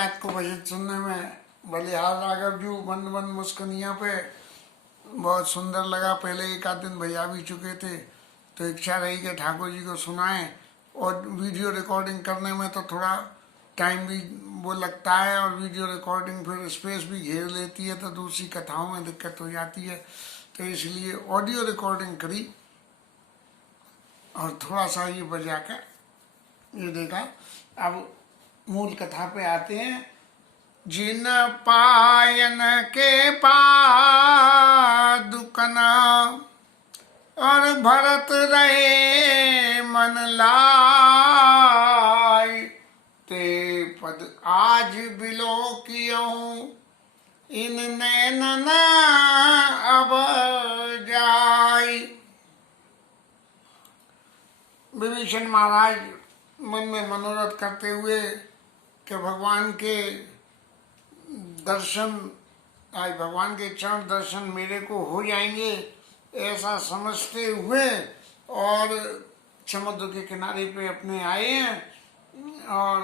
रात को भजन सुनने में। बलिहार राघव जी बंद बंद मुस्कनिया पे बहुत सुंदर लगा। पहले एक आध दिन भैया भी चुके थे, तो इच्छा रही कि ठाकुर जी को सुनाएं। और वीडियो रिकॉर्डिंग करने में तो थोड़ा टाइम भी वो लगता है, और वीडियो रिकॉर्डिंग फिर स्पेस भी घेर लेती है, तो दूसरी कथाओं में दिक्कत हो जाती है। तो इसलिए ऑडियो रिकॉर्डिंग करी और थोड़ा सा ये बजा कर ये देखा। अब मूल कथा पे आते हैं। जिन पायन के पादुकना और भरत रहे मन लाय, ते पद आज बिलो कियो इन नैनन अब जाय। विभीषण महाराज मन में मनोरथ करते हुए कि भगवान के दर्शन, आज भगवान के चरण दर्शन मेरे को हो जाएंगे ऐसा समझते हुए, और समुद्र के किनारे पे अपने आए हैं। और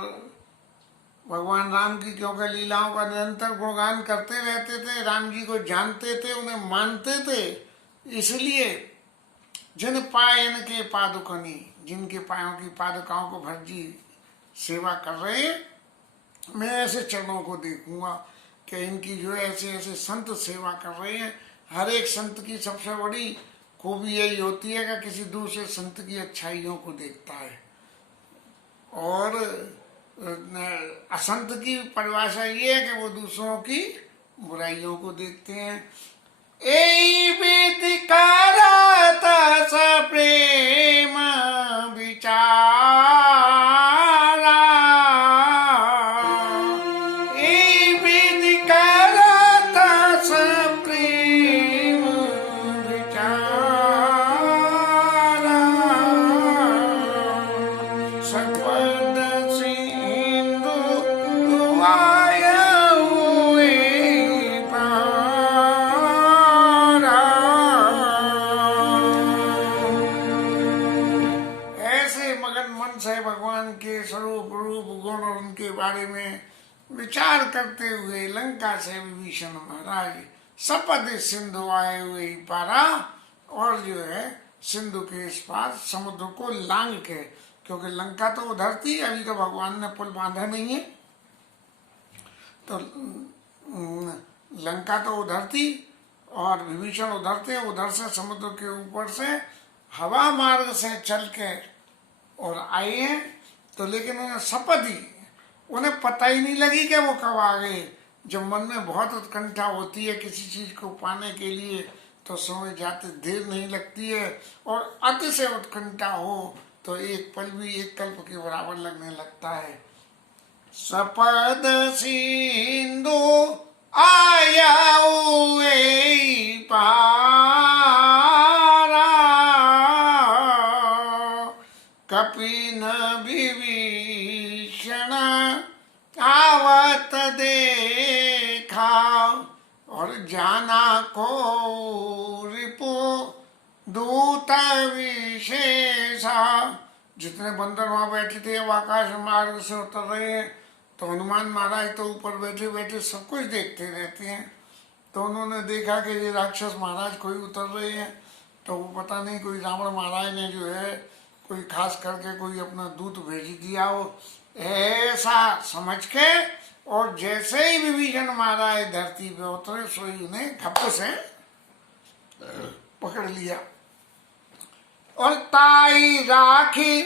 भगवान राम की क्योंकि लीलाओं का निरंतर गुणगान करते रहते थे, राम जी को जानते थे, उन्हें मानते थे। इसलिए जिन पायन के पादुकनी, जिनके पायों की पादुकाओं को भरत जी सेवा कर रहे हैं, मैं ऐसे चरणों को देखूंगा कि इनकी जो ऐसे ऐसे संत सेवा कर रहे हैं। हर एक संत की सबसे बड़ी खूबी यही होती है कि किसी दूसरे संत की अच्छाइयों को देखता है, और असंत की परिभाषा ये है कि वो दूसरों की बुराइयों को देखते हैं। ए विधिकारत प्रेम विचारा, ए विधिकारत प्रेम विचारा, सपद सिंधु आया हुए पारा। ऐसे मगन मन से भगवान के स्वरूप रूप गुण और उनके बारे में विचार करते हुए लंका से विभीषण महाराज सपद सिंधु आए हुए पारा, और जो है सिंधु के इस पार समुद्र को लांग के, क्योंकि लंका तो उधर थी, अभी तो भगवान ने पुल बांधा नहीं है, तो लंका तो उधर थी और विभीषण उधर थे। उधर से समुद्र के ऊपर से हवा मार्ग से चल के और आए हैं। तो लेकिन उन्हें सपदी, उन्हें पता ही नहीं लगी कि वो कब आ गए। जब मन में बहुत उत्कंठा होती है किसी चीज को पाने के लिए, तो समय जाते देर नहीं लगती है, और अति से उत्कंठा हो तो एक पल भी एक कल्प के बराबर लगने लगता है। सपद सिंधु आया हुए पारा, कपिन विभीषण आवत देखा, और जाना को रिपु दूत विशेषा। जितने बंदर वहां बैठे थे वो आकाश मार्ग से उतर रहे हैं, तो हनुमान महाराज तो ऊपर बैठे बैठे सब कुछ देखते रहते हैं। तो उन्होंने देखा कि ये राक्षस महाराज कोई उतर रहे हैं, तो वो पता नहीं कोई रावण महाराज ने जो है कोई खास करके कोई अपना दूत भेज दिया हो, ऐसा समझ के, और जैसे ही विभीषण महाराज धरती पे उतरे, सोई उन्हें खप्प से पकड़ लिया। और ताई राखी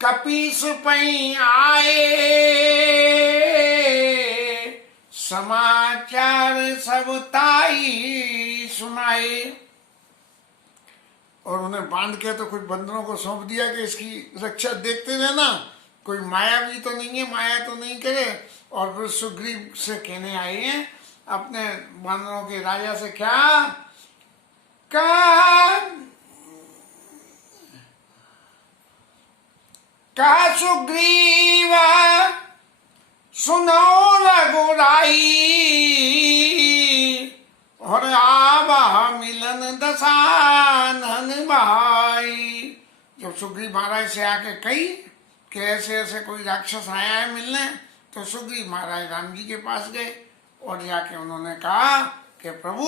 कपीस पई आए, समाचार सब ताई सुनाए। और उन्हें बांध के तो कुछ बंदरों को सौंप दिया कि इसकी रक्षा देखते रहना, कोई माया भी तो नहीं है, माया तो नहीं करे। और फिर सुग्रीव से कहने आए हैं अपने बांदरों के राजा से, क्या सुग्रीवा सुनो रघुराई, और आवा मिलन दसानन भाई। जब सुग्रीव महाराज से आके कही कि ऐसे ऐसे कोई राक्षस आया है मिलने, तो सुग्रीव महाराज राम जी के पास गए और जाके उन्होंने कहा कि प्रभु,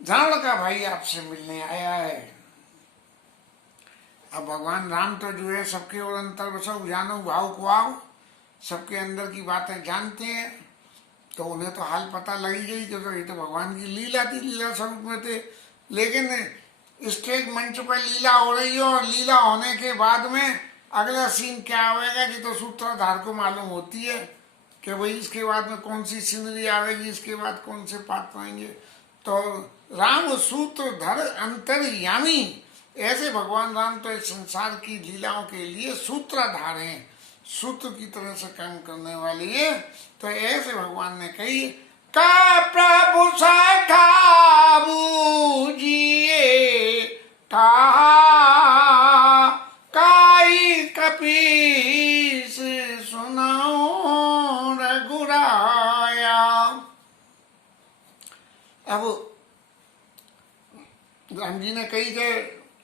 धरण का भाई आपसे मिलने आया है। अब भगवान राम तो जो है सबके और अंतर बसो जानो भाव को आओ, सबके अंदर की बातें जानते हैं, तो उन्हें तो हाल पता लगी गई क्योंकि ये तो भगवान की लीला थी, लीला स्वरूप में थे। लेकिन स्टेज मंच पर लीला हो रही है और लीला होने के बाद में अगला सीन क्या आएगा कि तो सूत्रधार को मालूम होती है कि भाई इसके बाद में कौन सी सीनरी आएगी, इसके बाद कौन से पात्र आएंगे। तो राम सूत्रधर अंतर्यामी, ऐसे भगवान राम तो इस संसार की लीलाओं के लिए सूत्रधार हैं, सूत्र की तरह से काम करने वाले है। तो ऐसे भगवान ने कही का प्रभु सखा बूझिए काई कपीस सुनाओ रघुराया। अब राम जी ने कही कि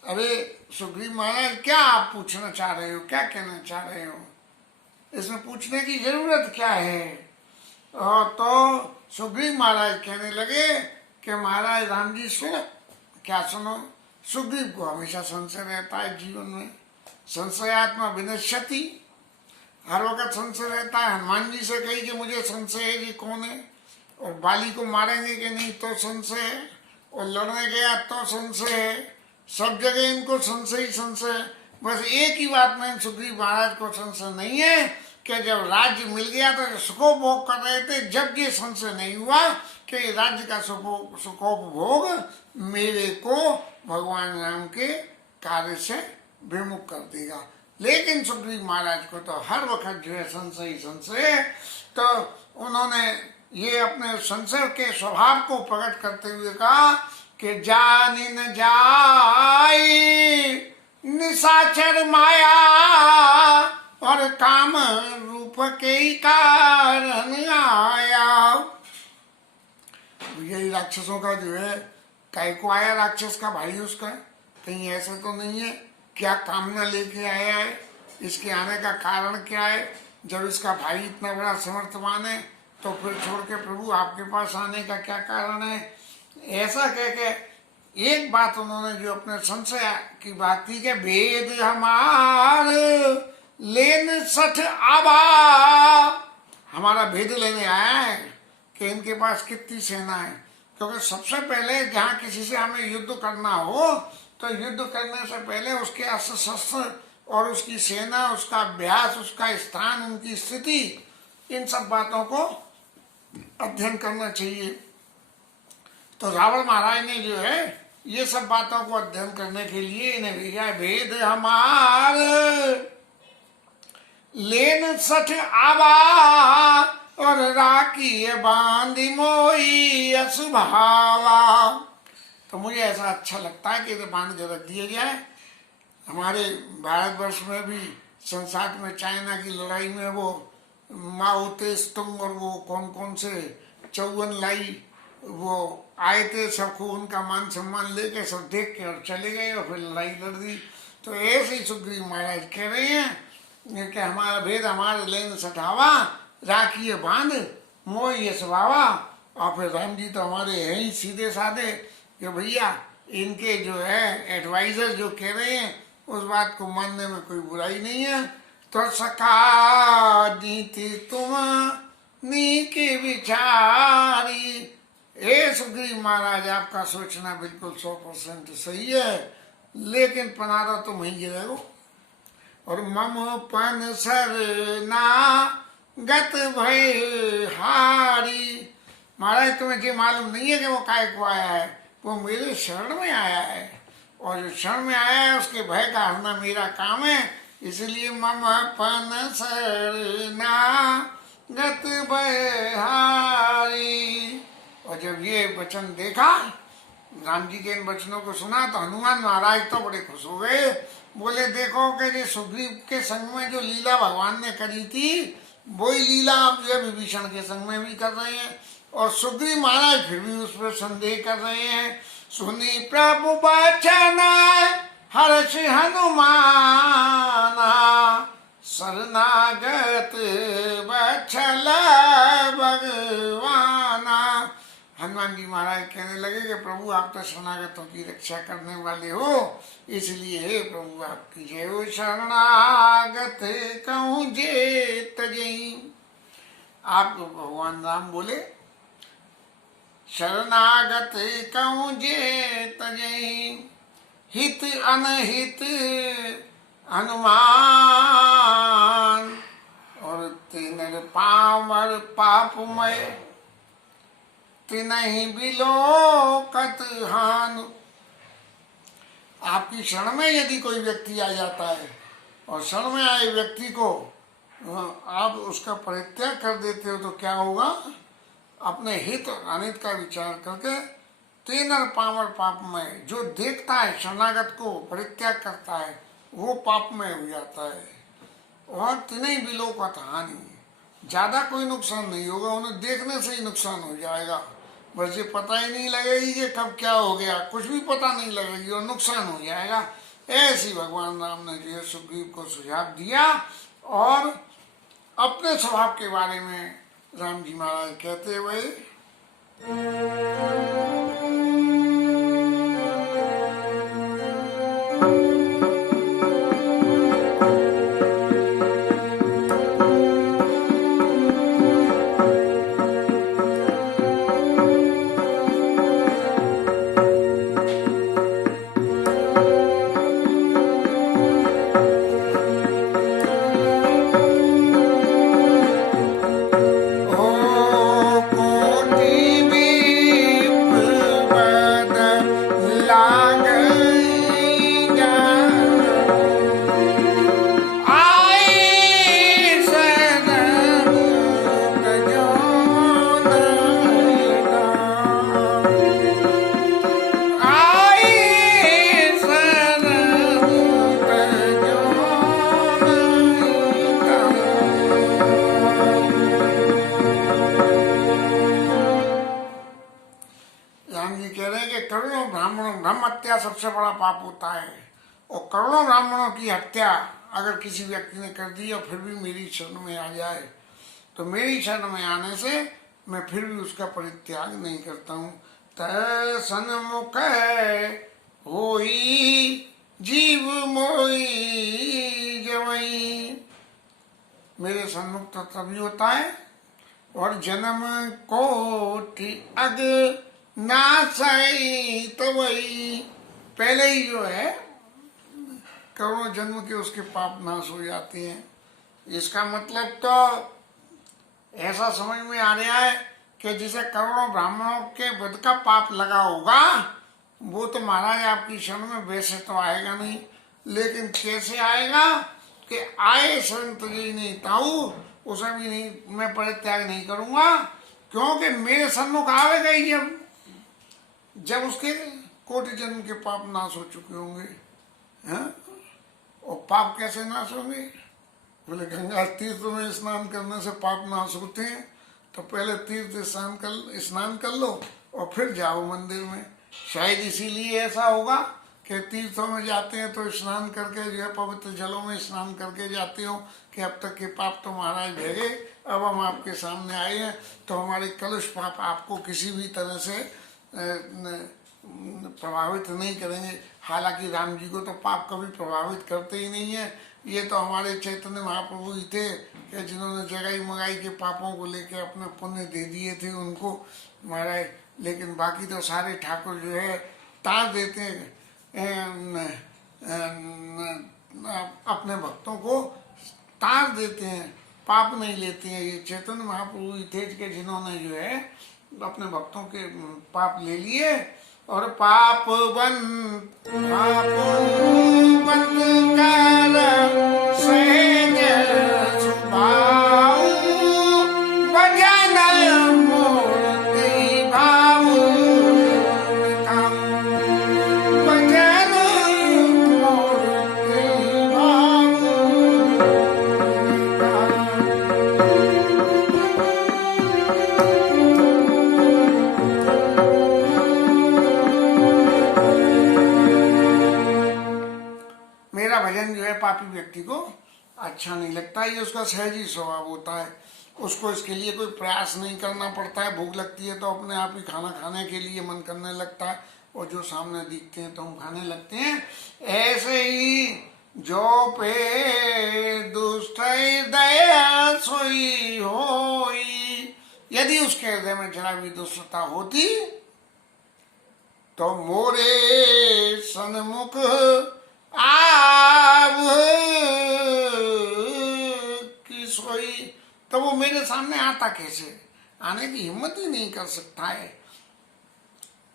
अरे सुग्रीव महाराज, क्या आप पूछना चाह रहे हो, क्या कहना चाह रहे हो, इसमें पूछने की जरूरत क्या है। और तो सुग्रीव महाराज कहने लगे कि महाराज राम जी सुनो, क्या सुनो। सुग्रीव को हमेशा संशय रहता है जीवन में, संशयात्मा विनश्यति, हर वक्त संशय रहता है। हनुमान जी से कही कि मुझे संशय है जी कौन है, और बाली को मारेंगे कि नहीं तो संशय है, और लड़ने गया तो संशय है, सब जगह इनको संशय ही संशय। बस एक ही बात में सुग्रीव महाराज को संशय नहीं है कि जब राज्य मिल गया तो सुखोपभोग कर रहे थे, जब ये संशय नहीं हुआ कि राज्य का सुखोपभोग मेरे को भगवान राम के कार्य से विमुख कर देगा। लेकिन सुग्रीव महाराज को तो हर वक्त जो है संशय ही संशय है। तो उन्होंने ये अपने संशय के स्वभाव को प्रकट करते हुए कहा कि जानी न जाई निशाचर माया और काम रूप के कारण आया। यही राक्षसों का जो है, काय को आया राक्षस का भाई उसका, कहीं ऐसा तो नहीं है, क्या कामना लेके आया है, इसके आने का कारण क्या है। जब इसका भाई इतना बड़ा समर्थवान है तो फिर छोड़ के प्रभु आपके पास आने का क्या कारण है। ऐसा कह के एक बात उन्होंने जो अपने संशय की बात की कि वेद हमार लेन सठ आबा, हमारा भेद लेने आया है कि इनके पास कितनी सेना है। क्योंकि सबसे पहले जहाँ किसी से हमें युद्ध करना हो तो युद्ध करने से पहले उसके अस्त्र शस्त्र और उसकी सेना, उसका अभ्यास, उसका स्थान, उनकी स्थिति, इन सब बातों को अध्ययन करना चाहिए। तो रावण महाराज ने जो है ये सब बातों को अध्ययन करने के लिए इन्हें भेजा। भेद हमार लेन सठ आवा और राखी बांधी मोई असुभावा। तो मुझे ऐसा अच्छा लगता है कि इसे बांध के रख दिया जाए। हमारे भारतवर्ष में भी संसार में चाइना की लड़ाई में वो माओ तुंग और वो कौन कौन से 54 लाई वो आए थे, सबको उनका मान सम्मान लेके सब देख के और चले गए और फिर लड़ाई लड़ दी। तो ऐसे ही सुग्रीव महाराज कह रहे हैं कि हमारा भेद हमारे लेन सठावा राखिए बांध मोह ये स्वभावा। और फिर राम जी तो हमारे हैं ही सीधे साधे कि भैया इनके जो है एडवाइजर जो कह रहे हैं उस बात को मानने में कोई बुराई नहीं है। तो सखा नीति तुम नी के विचारी। हे सुग्रीव महाराज, आपका सोचना बिल्कुल 100% सही है, लेकिन पनारा तुम ही गिरे हो। और मम पन सरना गत भय हारी। महाराज तुम्हें ये मालूम नहीं है कि वो काय को आया है, वो मेरे शरण में आया है, और जो शरण में आया है उसके भय का हरना मेरा काम है। इसलिए मम पन सरना गत भय हारी। और जब ये वचन देखा, राम जी के इन वचनों को सुना, तो हनुमान महाराज तो बड़े खुश हो गए। बोले देखो कि ये सुग्रीव के संग में जो लीला भगवान ने करी थी वही लीला आप जो विभीषण के संग में भी कर रहे हैं, और सुग्रीव महाराज फिर भी उस पर संदेह कर रहे हैं। सुनी प्रभु वचन हर्ष हनुमाना शरणागत वत्सला। हनुमान जी महाराज कहने लगे कि प्रभु आप तो शरणागतों की रक्षा करने वाले हो, इसलिए हे प्रभु आपकी जय हो। शरणागत कहूँ जे तजई, आप भगवान राम बोले शरणागत कहूँ जे तजई, हित अनहित हनुमान, और तिनर पामर पापमय, तिनहि बिलोकत हान। आपकी शरण में यदि कोई व्यक्ति आ जाता है और शरण में आए व्यक्ति को आप उसका परित्याग कर देते हो तो क्या होगा? अपने हित और अनित का विचार करके तीनर पामर पापमय, जो देखता है शरणागत को परित्याग करता है वो पापमय हो जाता है। और तिनहि बिलोकत हानि, ज्यादा कोई नुकसान नहीं होगा, उन्हें देखने से ही नुकसान हो जाएगा, बस ये पता ही नहीं लगेगी कि कब क्या हो गया, कुछ भी पता नहीं लगेगी और नुकसान हो जाएगा। ऐसी भगवान राम ने जो सुग्रीव को सुझाव दिया। और अपने स्वभाव के बारे में राम जी महाराज कहते हुए हत्या सबसे बड़ा पाप होता है, और करोड़ों ब्राह्मणों की हत्या अगर किसी व्यक्ति ने कर दी और फिर भी मेरी शरण में आ जाए तो मेरी शरण में आने से मैं फिर भी उसका परित्याग नहीं करता हूँ। तय सन्मुख होई जीव मोई जवई, मेरे सन्मुख तो तभी होता है और जन्म कोटि अग नासई तो वही, पहले ही जो है करोड़ों जन्म के उसके पाप नाश हो जाते हैं। इसका मतलब तो ऐसा समझ में आ रहा है कि जिसे करोड़ों ब्राह्मणों के वध का पाप लगा होगा वो तो महाराज आपकी शरण में वैसे तो आएगा नहीं, लेकिन कैसे आएगा कि आए शरण तुझे नहीं ताऊ, उसे भी नहीं मैं परित्याग नहीं करूंगा, क्योंकि मेरे सन्मुख आवेगा ही जब उसके कोटि जन्म के पाप नाश हो चुके होंगे। हैं? और पाप कैसे नाश होंगे? बोले गंगा तीर्थ में स्नान करने से पाप नाश होते हैं, तो पहले तीर्थ स्नान कर लो और फिर जाओ मंदिर में। शायद इसीलिए ऐसा होगा कि तीर्थों में जाते हैं तो स्नान करके जो है पवित्र जलों में स्नान करके जाते हो कि अब तक के पाप तो महाराज भेगे, अब हम आपके सामने आए हैं तो हमारे कलुष पाप आपको किसी भी तरह से प्रभावित नहीं करेंगे। हालांकि राम जी को तो पाप कभी प्रभावित करते ही नहीं है, ये तो हमारे चैतन्य महाप्रभु ही थे कि जिन्होंने जगाई मगाई के पापों को लेके अपने पुण्य दे दिए थे उनको महाराज, लेकिन बाकी तो सारे ठाकुर जो है तार देते हैं, अपने भक्तों को तार देते हैं, पाप नहीं लेते हैं। ये चैतन्य महाप्रभु ही थे कि जिन्होंने जो है अपने भक्तों के पाप ले लिए और पाप बंद कर सहज सुभाऊ भजन मूर्ति भाऊ भजन मूर्ति भाऊ। मेरा भजन जो है पापी व्यक्ति को अच्छा नहीं लगता, ये उसका सहजी स्वभाव होता है। उसको इसके लिए कोई प्रयास नहीं करना पड़ता है। भूख लगती है तो अपने आप ही खाना खाने के लिए मन करने लगता है, और जो सामने दिखते हैं तो हम खाने लगते हैं। ऐसे ही जो पे दुष्ट दया सोई होई, यदि उसके हृदय में जरा भी दुष्टता होती तो मोरे सन्मुख आव की सोई, तो वो मेरे सामने आता कैसे, आने की हिम्मत ही नहीं कर सकता है।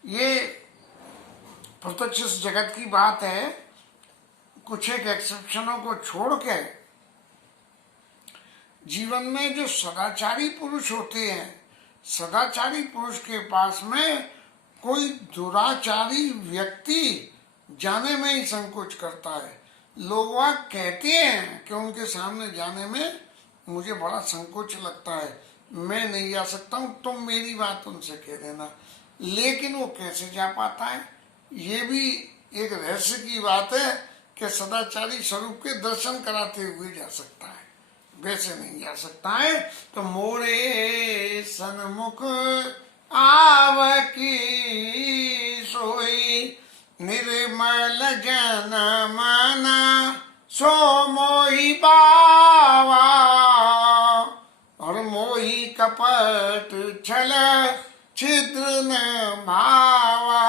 ये प्रत्यक्ष जगत की बात है। कुछ एक एक्सेप्शनों को छोड़ के जीवन में जो सदाचारी पुरुष होते हैं, सदाचारी पुरुष के पास में कोई दुराचारी व्यक्ति जाने में ही संकोच करता है। लोग वह कहते हैं कि उनके सामने जाने में मुझे बड़ा संकोच लगता है, मैं नहीं जा सकता हूँ, तुम मेरी बात उनसे कह देना। लेकिन वो कैसे जा पाता है, ये भी एक रहस्य की बात है कि सदाचारी स्वरूप के दर्शन कराते हुए जा सकता है, वैसे नहीं जा सकता है। तो मोरे सन्मुख आव की सोई, निर्मल जन मन सो मोहि पावा, और मोहि कपट छल छिद्र न भावा।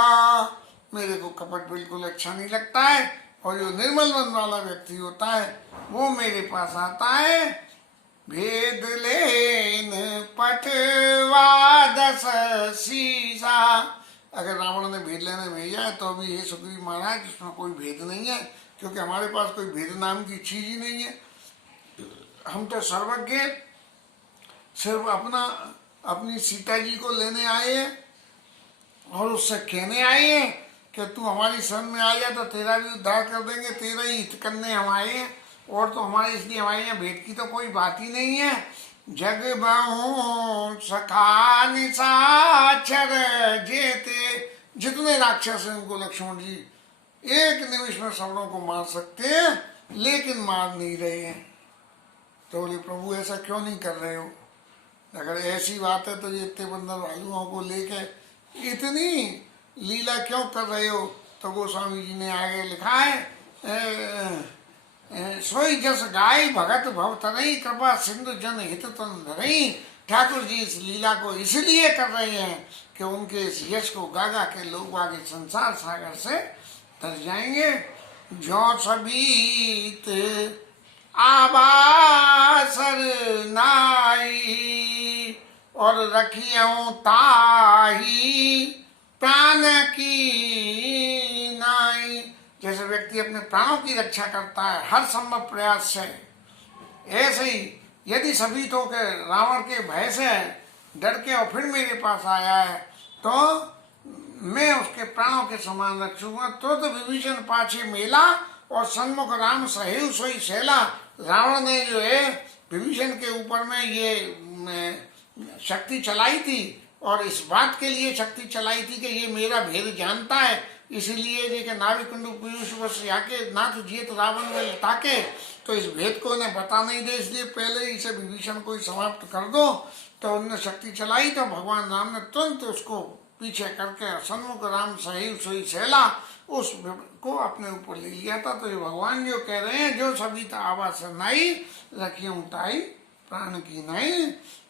मेरे को कपट बिल्कुल अच्छा नहीं लगता है, और जो निर्मल मन वाला व्यक्ति होता है वो मेरे पास आता है। भेद लेन पटवा दस सीसा, अगर रावण ने भेद लेने भेजा है तो अभी ये सुग्रीव महाराज इसमें कोई भेद नहीं है, क्योंकि हमारे पास कोई भेद नाम की चीज ही नहीं है। हम तो सर्वज्ञ, सिर्फ अपनी सीता जी को लेने आए हैं और उससे कहने आए हैं कि तू हमारी शरण में आ जा तो तेरा भी उद्धार कर देंगे, तेरा ही हित करने हम आए हैं, और तो हमारे इसलिए हमारे यहाँ भेद की तो कोई बात ही नहीं है। जग बहु सखा निशाचर जेते, जितने राक्षस हैं उनको लक्ष्मण जी एक निमिष में सबरों को मार सकते हैं, लेकिन मार नहीं रहे हैं। तो बोले प्रभु ऐसा क्यों नहीं कर रहे हो, अगर ऐसी बात है तो ये इतने बंदर भालुओं को लेके इतनी लीला क्यों कर रहे हो। तो गोस्वामी जी ने आगे लिखा है, सोई जस गाय भगत भव तनई, कृपा सिंधु जन हित तन धरई। ठाकुर जी इस लीला को इसलिए कर रहे हैं कि उनके इस यश को गागा के लोग आगे संसार सागर से तर जाएंगे। जो सबीत आबासर नाई, और रखियों ताही प्राण की नाई। जैसे व्यक्ति अपने प्राणों की रक्षा करता है हर संभव प्रयास से, ऐसे ही यदि सभी तो के रावण के भय से डर के और फिर मेरे पास आया है तो मैं उसके प्राणों के समान रखूंगा। तो विभीषण पाछे मेला और सन्मुख राम सहेव सोई शैला। रावण ने जो है विभीषण के ऊपर में ये शक्ति चलाई थी, और इस बात के लिए शक्ति चलाई थी कि ये मेरा भेद जानता है, इसलिए जे के नाविकुंड पीयूष बस याके नाथ जियत रावण में ताके, तो इस भेद को इन्हें बता नहीं दे, इसलिए पहले इसे विभीषण को ही समाप्त कर दो। तो उन्होंने शक्ति चलाई तो भगवान राम ने तुरंत उसको पीछे करके सन्मुख राम सहीव सोई शैला उस को अपने ऊपर ले लिया था। तो ये भगवान जो कह रहे हैं, जो सभी आवास नाई रखी उताई प्राण की नाई,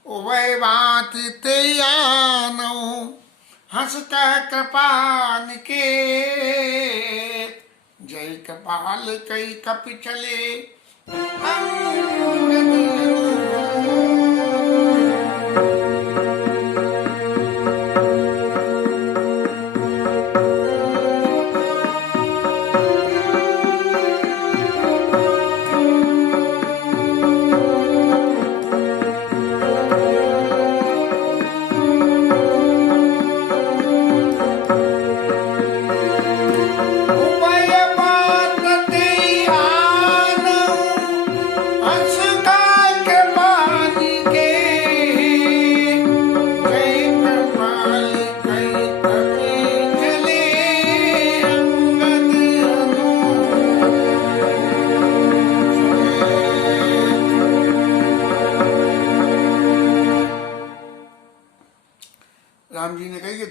वह बात ते आनो हंस कह कृपान के, जय कपाल कई कपि चले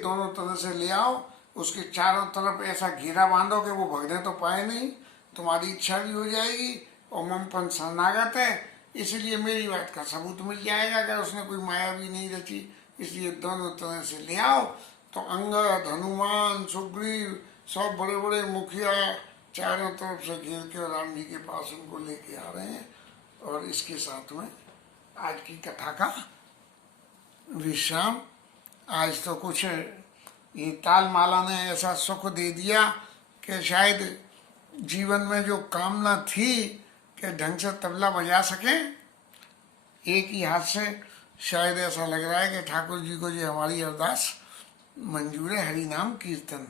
दोनों तरह से ले आओ, उसके चारों तरफ ऐसा घेरा बांधो कि वो भगने तो पाए नहीं, तुम्हारी इच्छा भी हो जाएगी और ममपन शरणागत है, इसलिए मेरी बात का सबूत मिल जाएगा अगर उसने कोई माया भी नहीं रची। इसलिए दोनों तरह से ले आओ। तो अंगद, हनुमान, सुग्रीव, सब बड़े बड़े मुखिया चारों तरफ से घेर के राम जी के पास उनको लेके आ रहे हैं। और इसके साथ में आज की कथा का विश्राम। आज तो कुछ ये ताल माला ने ऐसा सुख दे दिया कि शायद जीवन में जो कामना थी कि ढंग से तबला बजा सके, एक ही हाथ से, शायद ऐसा लग रहा है कि ठाकुर जी को जो हमारी अरदास मंजूर है। हरि नाम कीर्तन।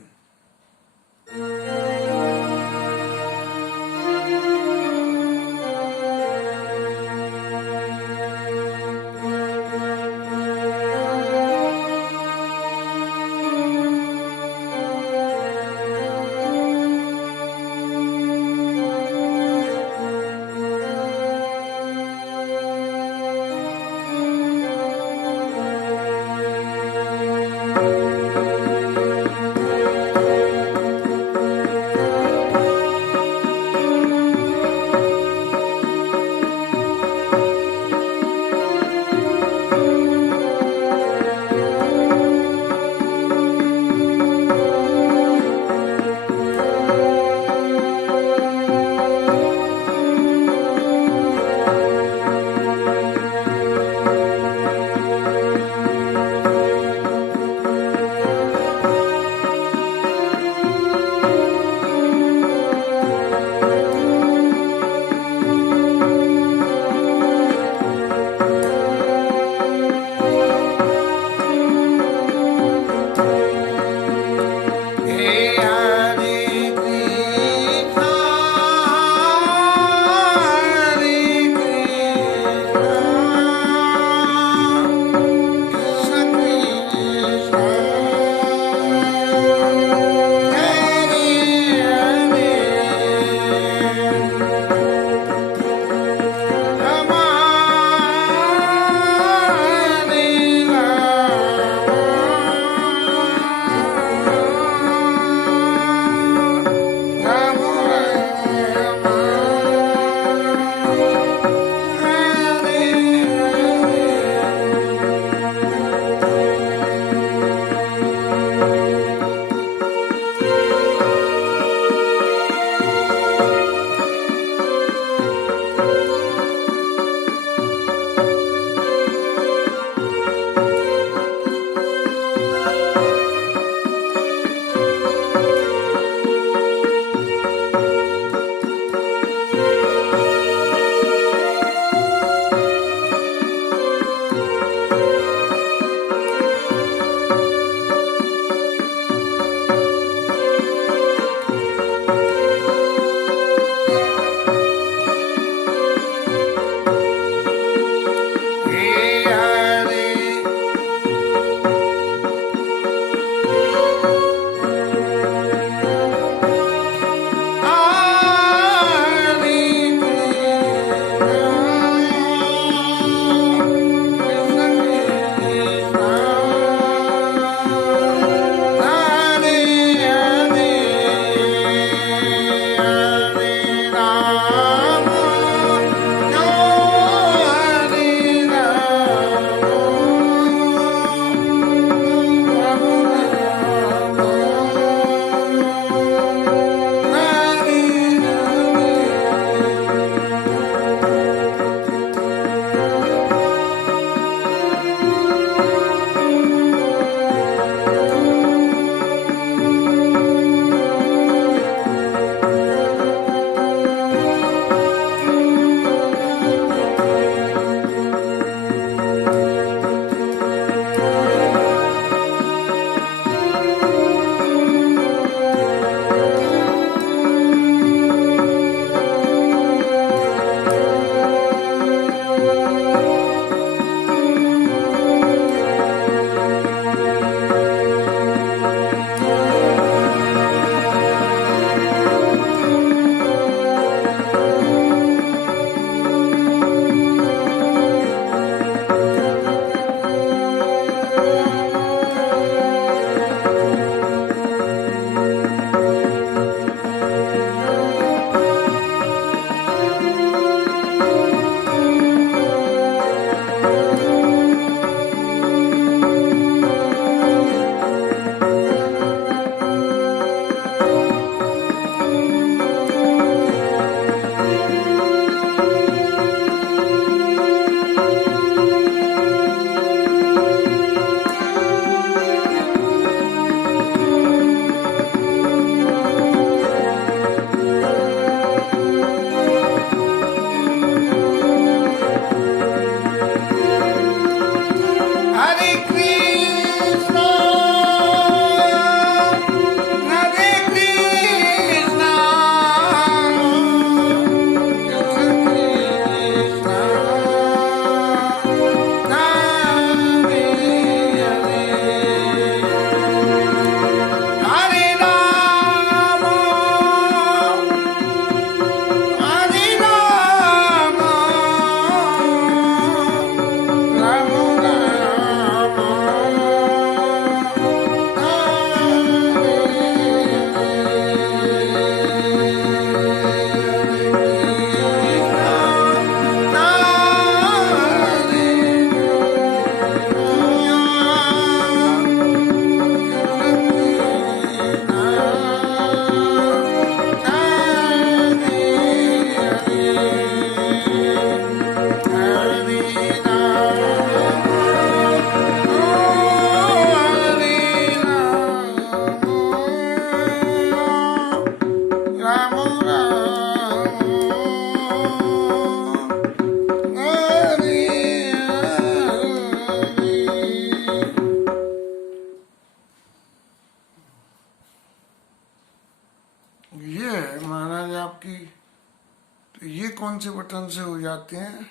ये कौन से बटन से हो जाते हैं?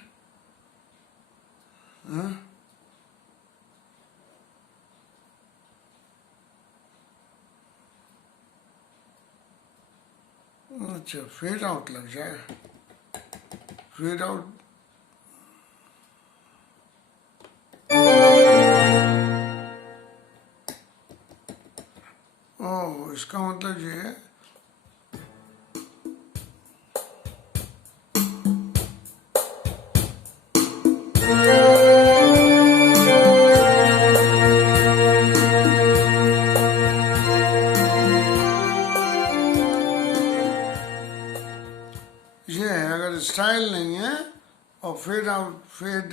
हाँ? अच्छा, फेड आउट लग जाए, फेड आउट। ओह, इसका मतलब ये है ये है, अगर स्टाइल नहीं है और फेड आउट फेड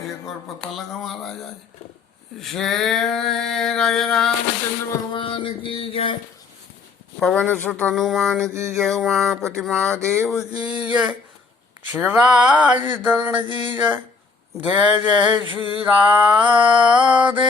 एक और पता लगा महाराज आज। श्री राजा रामचंद्र भगवान की जय, पवन सुत हनुमान की जय, उमापति महादेव की जय, शिवराज धरण की जय, जय जय श्री राधे।